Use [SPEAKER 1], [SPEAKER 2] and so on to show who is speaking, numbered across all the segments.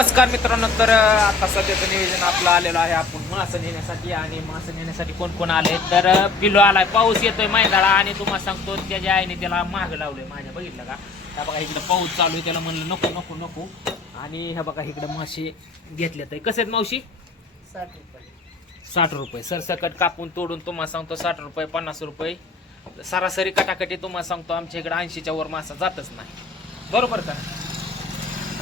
[SPEAKER 1] नमस्कार मित्रांनो तर आता सध्याचं नियोजन आपलं आलेलं आहे. आपण मासं नेण्यासाठी आणि मासं नेण्यासाठी कोण कोण आले? तर पिलो आलाय. पाऊस येतोय मैदाळा आणि तुम्हाला सांगतो त्याच्या आईने त्याला माग लावलंय माझ्या बघितलं का? त्या बघा इकडे पाऊस चालू आहे. त्याला म्हणलं नको नको नको. आणि ह्या बघा इकडे मासे घेतले तर कसे आहेत मावशी?
[SPEAKER 2] साठ रुपये.
[SPEAKER 1] साठ रुपये. सरसकट कापून तोडून तुम्हाला सांगतो साठ रुपये पन्नास रुपये. सरासरी कटाकटी तुम्हाला सांगतो आमच्या इकडे ऐंशीच्या वर मासा जातच नाही. बरोबर का?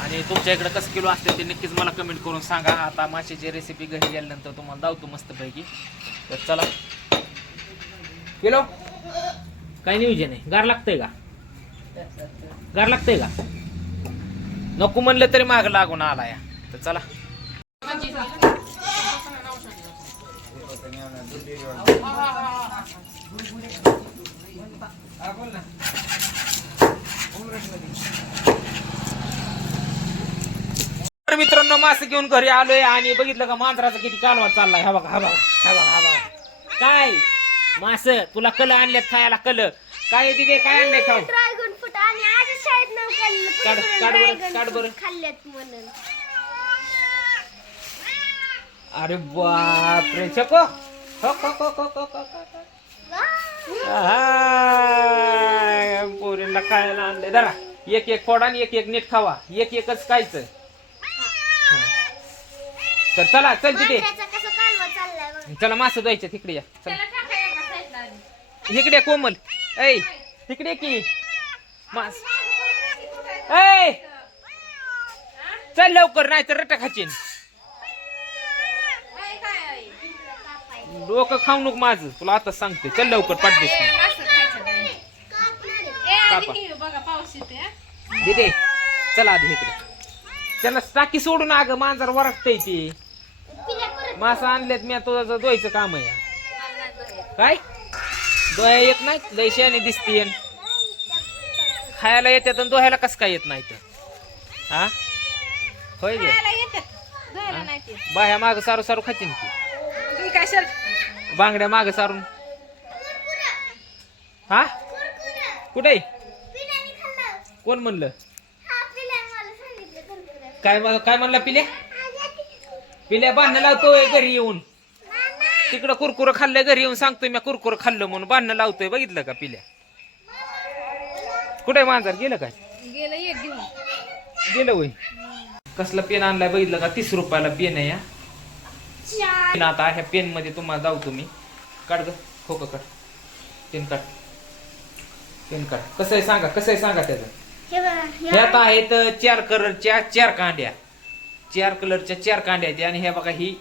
[SPEAKER 1] आणि तुमच्या इकडे कसं किलो असते ते नक्कीच मला कमेंट करून सांगा. आता माशाची रेसिपी घरी गेल्यानंतर तुम्हाला दावतो मस्तपैकी. तर चला. किलो? काही नियोजन आहे. गार लागतंय का? गार लागतंय का? नको म्हणलं तरी माग लागून आला या. तर चला. तर मित्रांनो मासे घेऊन घरी आलोय आणि बघितलं का मांजराचा किती कालवा चाललाय. हा बघा हा बघा हा बघा हा बघा. काय? मास तुला कल आणल्यात खायला कल काय तिथे? काय आणलंय खाऊ?
[SPEAKER 3] ड्रॅगन फ्रूट आणि आज शाळेत नाव
[SPEAKER 1] काढ- काढ बरं, काढ बरं.
[SPEAKER 3] खाल्ल्यात म्हणून.
[SPEAKER 1] अरे बापरे चको हो, हो, हो, हो, हो, हो, हो. पोरींना खायला आणले जरा एक एक फोडा आणि एक एक नीट खावा. एक एकच खायचं. तर चला चल तिथे.
[SPEAKER 3] मांजराचा कसा कालवा चाललाय बघ.
[SPEAKER 1] चला मासे द्यायचे तिकडे या. चला. इकडे कोमल. ऐ तिकडे की. मास. ऐ. चल लवकर नाही तर रटा खाचीन डोकं खाऊ नको माझं. तुला आता सांगते. चल लवकर पाठदेस
[SPEAKER 2] बघा पाऊस येते
[SPEAKER 1] दिदे चला आधी इकडे. त्याला टाकी सोडून अगं मांजर वरटतय ती. मासा आणल्यात मी तुझं दोयचं काम आहे. काय? दोया येत नाही लय शहाणी दिसतीय खायला येतात आणि दोह्याला कसं काय येत नाही तर हा? होय गे. बाह्या माग सारू सारू खातीन ती.
[SPEAKER 2] तुम्ही काय सर
[SPEAKER 1] बांगड्या माग सारून. हा? कुठे कोण म्हणलं? काय म्हण- काय म्हणला पिल्या? पिल्या बांधणं लावतोय घरी येऊन. तिकडं कुरकुर खाल्लं घरी येऊन सांगतोय मी कुरकुर खाल्लं म्हणून बांधणं लावतोय बघितलं का पिल्या? कुठे मांजर गेलं काय?
[SPEAKER 2] गेलं एक
[SPEAKER 1] गेलं वय कसलं पेन आणलाय बघितलं का? तीस रुपयाला पेन आहे या पेन आता ह्या पेन मध्ये तुम्हाला जाऊ तुम्ही काढ ग हो का काढ. पेन काढ. पेन काढ. कसं आहे सांगा कसं आहे सांगा त्याचं?
[SPEAKER 3] हे
[SPEAKER 1] हे आता आहेत चार कलरच्या चार कांड्या. चार कलरच्या चार कांड्या आहेत. आणि हे बघा ही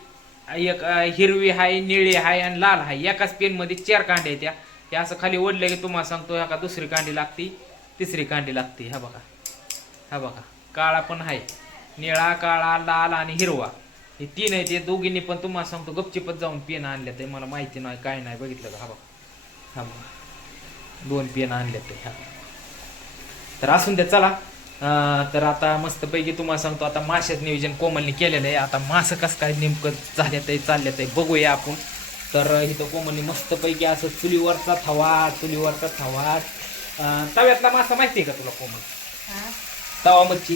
[SPEAKER 1] एक हिरवी आहे निळी आहे आणि लाल आहे. एकाच पेनमध्ये चार कांड्या आहेत त्या. हे असं खाली ओढलं की तुम्हाला सांगतो ह्या का दुसरी कांडी लागती तिसरी कांडी लागते. ह्या बघा. हा बघा. काळा पण आहे. निळा काळा लाल आणि हिरवा. हे तीन आहे ते दोघींनी पण तुम्हाला सांगतो गपचिपत जाऊन पेन आणल्या ते. मला माहिती नाही काय नाही बघितलं का? हा बघा. हा बघा. दोन पेन आणल्या ते. ह्या तर असून द्या चला. तर आता मस्तपैकी तुम्हाला सांगतो आता माशाचं नियोजन कोमलने केलेलं आहे. आता मासं कसं काय नेमकं झाल्यात आहे चालल्यात आहे बघूया आपण. तर इथं कोमलने मस्तपैकी असं चुलीवरचा थवा चुलीवरचा थवा. तव्यातला मासा माहिती आहे का तुला कोमल? तवा मच्छी.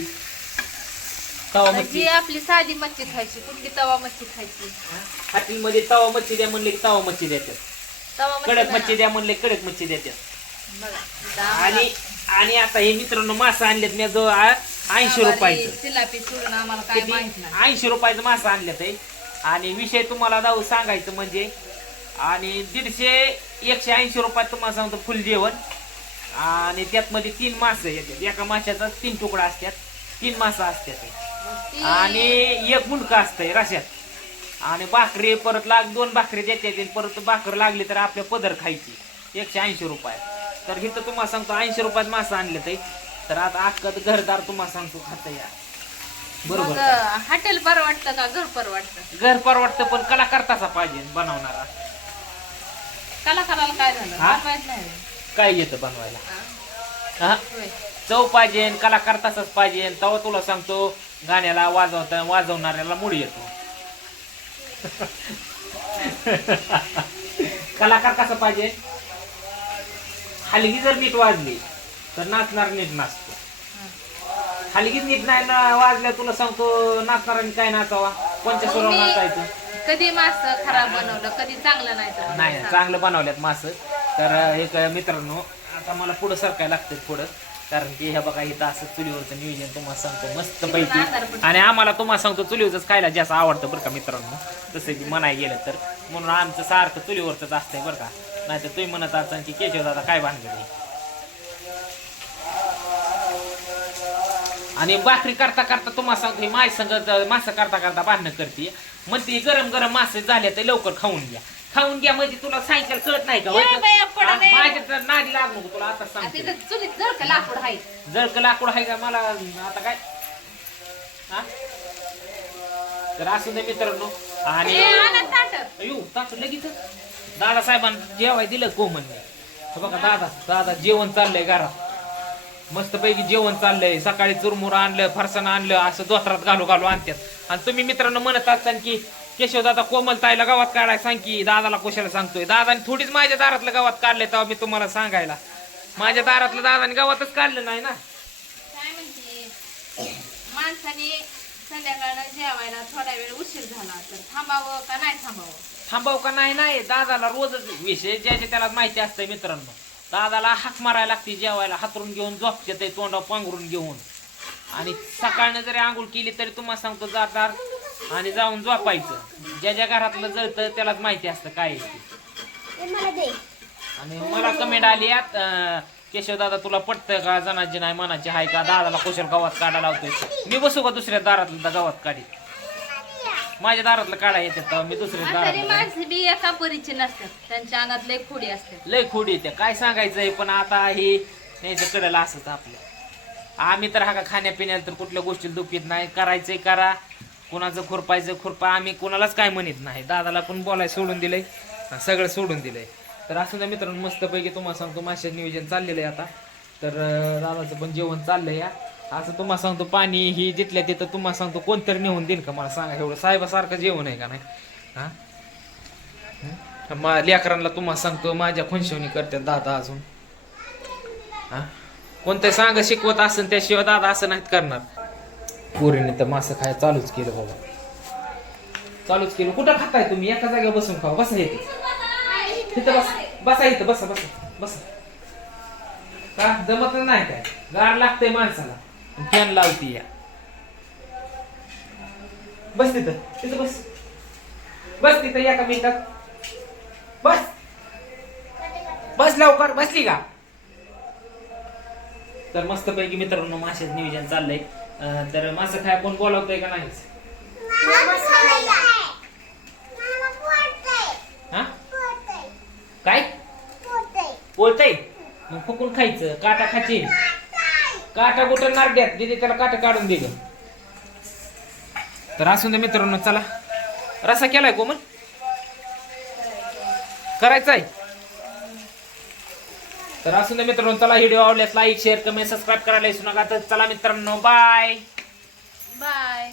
[SPEAKER 1] तवा मच्छी.
[SPEAKER 2] जी आपली साधी मच्छी खायची कुठली तवा मच्छी खायची?
[SPEAKER 1] हॉटेलमध्ये तवा मच्छी द्या म्हणले की तवा मच्छी देतात.
[SPEAKER 2] तवा
[SPEAKER 1] कडक मच्छी
[SPEAKER 2] मच्छी
[SPEAKER 1] द्या म्हणले कडक मच्छी देतात.
[SPEAKER 2] बघा
[SPEAKER 1] आणि आणि आता हे मित्रांनो मासा आणलेत. मी जो ऐंशी रुपयाचं.
[SPEAKER 2] जिलापी सोडून आम्हाला काय माहीत नाही.
[SPEAKER 1] ऐंशी रुपयाचं मासा आणलं ते आणि विषय तुम्हाला जाऊ सांगायचं म्हणजे आणि दीडशे एकशे ऐंशी रुपयात तुम्हाला सांगतो फुल जेवण. आणि त्यात मध्ये तीन मासं येतात. एका माशाचा तीन तुकडा असतात. तीन मासा असतात
[SPEAKER 2] ती-
[SPEAKER 1] आणि एक मुंडका असतंय रश्यात आणि भाकरी परत लाग दोन भाकरी आणि परत भाकर लागली तर आपल्या पदर खायची. एकशे ऐंशी रुपये तर इथं तुम्हाला सांगतो ऐंशी रुपयात मासा आणले ते. तर आता अख्खं घरदार तुम्हाला सांगतो खाता या. बरोबर?
[SPEAKER 2] हॉटेल परवडतं का घर परवडतं
[SPEAKER 1] घर परवडतं पण कला करताचा पाहिजे बनवणारा.
[SPEAKER 2] कलाकाराला काय झालं?
[SPEAKER 1] हा?
[SPEAKER 2] बनवायचं नाही.
[SPEAKER 1] काय येतं बनवायला?
[SPEAKER 2] हा?
[SPEAKER 1] हा?
[SPEAKER 2] होय.
[SPEAKER 1] चव पाहिजे कला करताच पाहिजे. तेव्हा तुला सांगतो गाण्याला वाजवता वाजवणाऱ्याला मूड येतो. कलाकार कसा पाहिजे. हलगी जर नीट वाजली तर नाचणार नीट नाचतो. हलगीच नीट नाही ना वाजल्या तुला सांगतो नाचणाऱ्यांनी काय नाचावा? कोणत्या
[SPEAKER 2] मी
[SPEAKER 1] नाचायचं?
[SPEAKER 2] कधी मास खराब बनवलं कधी चांगलं नाही
[SPEAKER 1] नाही चांगलं बनवल्यात मास. तर एक मित्रांनो आता मला पुढं सरकायला लागतं पुढं. कारण की हे बघा इथं असं चुलीवरचं नियोजन तुम्हाला सांगतो मस्त पैकी. आणि आम्हाला तुम्हाला सांगतो चुलीवरच खायला जास्त आवडतं बरं का मित्रांनो. तसं की म्हणाय गेलं तर. म्हणून आमचं सारखं चुलीवरच असतंय बरं का. नाही तर तुम्ही म्हणत असाल की केशव दादा काय भानगड? आणि भाकरी करता करता तुम्हाला सांगतो माय संग मासं करता करता भांडणं करते मग ती गरम गरम मासे झाले तर लवकर खाऊन घ्या. खाऊन घ्या म्हणजे तुला सायकल कळत नाही का. माझ्या तर नादी लागू नको तुला आता सांगते
[SPEAKER 2] तिथं चुलीत जर का लाकूड आहे.
[SPEAKER 1] जर का लाकूड आहे का? मला आता काय? हा तर असू दे मित्रांनो. आणि
[SPEAKER 2] ताट
[SPEAKER 1] लगेच. दादा साहेबांना जेवाय दिलं कोमलने हो हे बघा दादा दादा जेवण चाललंय घरात. मस्त पैकी जेवण चाललंय. सकाळी चुरमुर आणलं फरसाण आणलं असं दोसरात घालू घालू आणतात आणि तुम्ही मित्रांनो म्हणत असताना की केशव दादा कोमल ताईला गावात काढाय सांग की दादाला कोशाला सांगतोय? दादाने थोडीच माझ्या दारातलं गावात काढलंय तेव्हा मी तुम्हाला सांगायला. माझ्या दारातलं दादाने गावातच काढलं नाही ना?
[SPEAKER 2] काय म्हणते? माणसाने संध्याकाळ जेवायला थोडा वेळ उशीर झाला तर थांबावं का नाही थांबावं?
[SPEAKER 1] थांबव का? नाही नाही. दादाला रोजच विषय ज्याच्या त्याला माहिती असतंय मित्रांनो. दादाला हाक मारायला लागते जेवायला. हातरून घेऊन झोपते ते तोंडावर पांघरून घेऊन. आणि सकाळनं जरी आंघोळ केली तरी तुम्हाला सांगतो जाणार आणि जाऊन झोपायचं. ज्या ज्या घरातलं जळतं त्यालाच माहिती असतं काय आहे ते. आणि मला कमेंट आली यात केशव दादा तुला पटतंय का? जनाची नाही मनाची आहे का? दादाला कुशल गावात काढा लावतोय. मी बसू का दुसऱ्या दारातलं गावात काढी माझ्या दारातलं काढा येतात तेव्हा मी दुसऱ्या
[SPEAKER 2] तरी
[SPEAKER 1] दारातलं
[SPEAKER 2] माणसं बी एका परीचे नसतात. त्यांच्या अंगात लय खोडी असतात.
[SPEAKER 1] लय खोड येते काय सांगायचंय पण आता हे याच्या कडेला असत आपलं. आम्ही तर हा का खाण्यापिण्याला तर कुठल्या गोष्टीला दुखीत नाही. करायचंय करा. कुणाचं खुरपायचं खुरपा आम्ही कुणालाच काय म्हणत नाही. दादाला पण बोलाय सोडून दिलंय. सगळं सोडून दिलंय. तर असं ना मित्रांनो मस्तपैकी तुम्हाला सांगतो माश्या नियोजन चाललेलं आहे आता. तर अं, दादाचं पण जेवण चाललंय या. असं तुम्हाला सांगतो पाणी ही जिथल्या तिथं तुम्हाला सांगतो कोणतरी नेऊन देईल का? मला सांगा एवढं साहेबासारखं जेवण आहे का नाही? हा? मा लेकरांना तुम्हाला सांगतो माझ्या खुंशवणी करतात दादा अजून. हा? कोणतं सांग शिकवत असेल त्याशिवाय दादा असं नाहीत करणार. पोरीने तर मासं खाय चालूच केलं बाबा. चालूच केलं. कुठं खाताय तुम्ही? एका जागेवर बसून खावा बसा येते तिथं बस. बसा इथं. बसा बसा बसा. का? जमत नाही काय? गार लागतंय माणसाला. फॅन लावती या. बस तिथं तिथं बस. बस तिथं एका मिनिटात बस. बस लवकर बसली का? तर मस्त पैकी मित्रांनो माशाच नियोजन चाललंय. तर मासं खाय कोण बोलावतंय का नाहीच? हा? काय? पोळतय मग फुकून खायचं काटा खाची काटा कुठं नारड्यात दिदी त्याला काटा काढून दिलं तर असून दे मित्रांनो चला. रसा केलाय कोमल? करायचा आहे तर असून दे मित्रांनो चला व्हिडिओ आवडल्यास लाईक शेअर कमेंट सबस्क्राईब करायला विसरू नका. तर चला मित्रांनो बाय
[SPEAKER 2] बाय